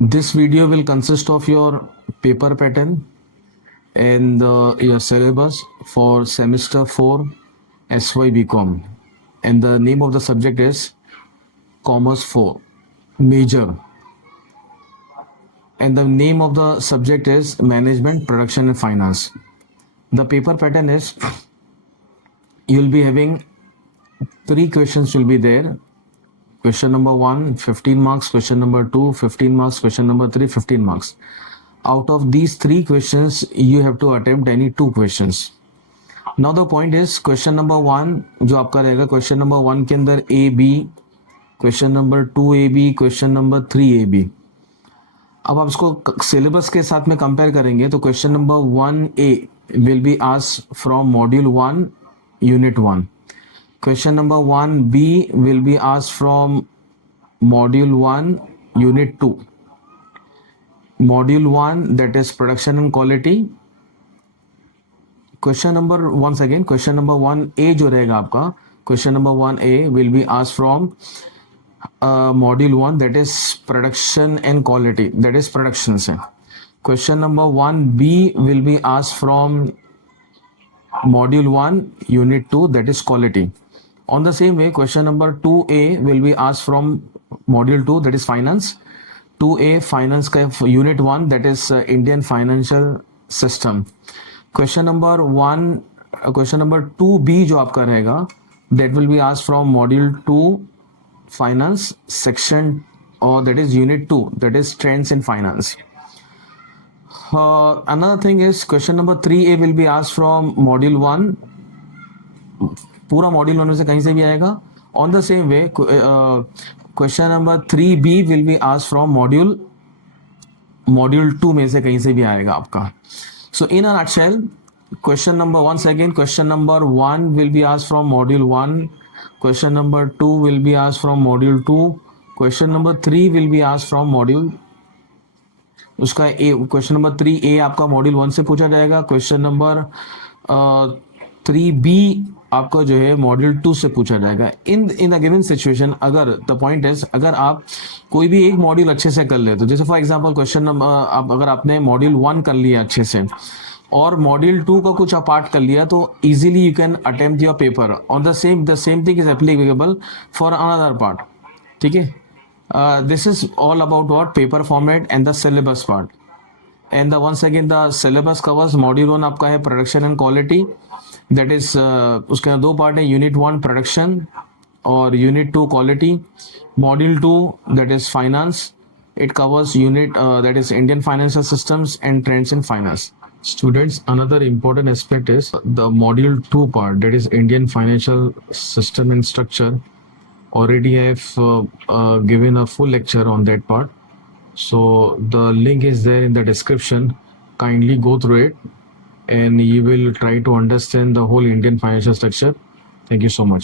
This video will consist of your paper pattern and your syllabus for semester 4 SY BCom, and the name of the subject is Commerce 4 Major, and the name of the subject is Management, Production and Finance. The paper pattern is you'll be having 3 questions will be there. Question number 1, 15 marks. Question number 2, 15 marks. Question number 3, 15 marks. Out of these 3 questions, you have to attempt any 2 questions. Now the point is, question number 1 जो आपका रहेगा, question number 1 के अंदर A, B, question number 2 A, B, question number 3 A, B. अब आप इसको syllabus के साथ में कंपेयर करेंगे तो question number 1A will be asked from module 1 unit 1. Question number 1B will be asked from module 1 unit 2. Module 1, that is production and quality. Question number 1A जो रहेगा आपका, question number 1A will be asked from module 1, that is production and quality, that is production से. Question number 1B will be asked from module 1 unit 2, that is quality. On the same way, question number 2A will be asked from module 2, that is finance. 2A finance का unit 1, that is Indian financial system. Question number 2B जो आपका रहेगा, that will be asked from module 2 finance section, or that is unit 2, that is trends in finance. Another thing is question number 3A will be asked from module 1. पूरा module 1 में से कहीं से भी आएगा. On the same way question number 3B will be asked from module 2 में से कहीं से भी आएगा आपका. So in a nutshell, question number 1 second, question number 1 will be asked from module 1, question number 2 will be asked from module 2, question number 3 will be asked from module उसका A. Question number 3A आपका module 1 से पूछा जाएगा. Question number 3B आपका जो है module 2 से पूछा जाएगा. इन अ गिवन सिचुएशन, अगर द पॉइंट इज, अगर आप कोई भी एक मॉड्यूल अच्छे से कर ले, तो जैसे फॉर एग्जांपल क्वेश्चन नंबर अगर आपने मॉड्यूल 1 कर लिया अच्छे से और मॉड्यूल 2 का कुछ पार्ट कर लिया, तो easily you can attempt your paper on the same thing is applicable for another part. ठीक है, this is all about what paper format and the syllabus part. And once again the syllabus covers module 1 आपका है production and quality, that is उसके अंदर 2 part है, unit 1 production और unit 2 quality. Module 2 that is finance, it covers unit that is Indian financial systems and trends in finance. Students, another important aspect is the module 2 part, that is Indian financial system and structure. Already I have given a full lecture on that part, so the link is there in the description. Kindly go through it and you will try to understand the whole Indian financial structure. Thank you so much.